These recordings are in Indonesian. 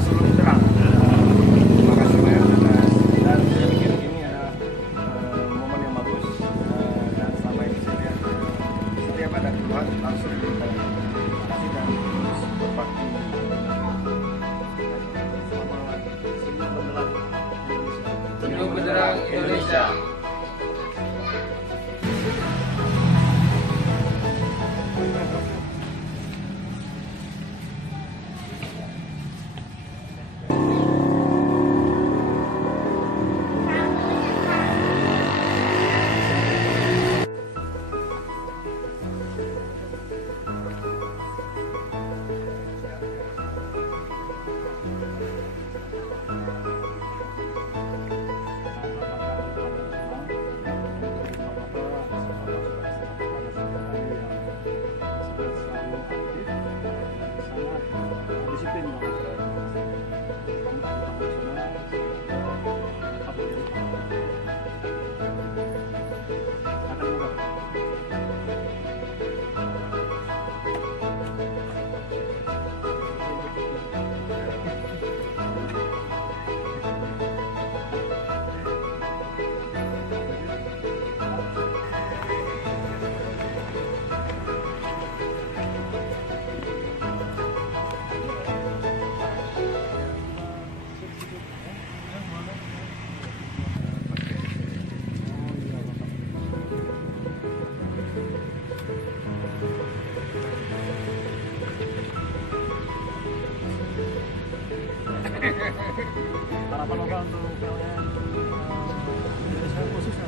sebelum terang. Terima kasih banyak atas, dan saya pikir ini adalah momen yang bagus, dan selama ini saya lihat setiap ada keluhan langsung kita kasih dan terus berbakti. Senyum Benderang Indonesia. Harapan lokal untuk PLN Indonesia khususnya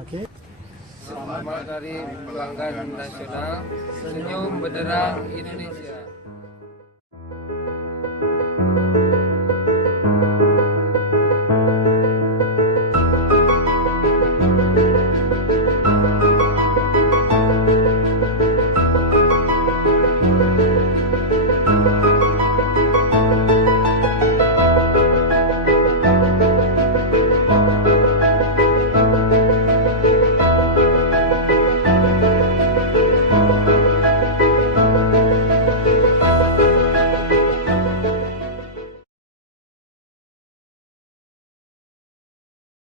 Oke. Selamat Hari Pelanggan Nasional. Senyum Benderang Indonesia.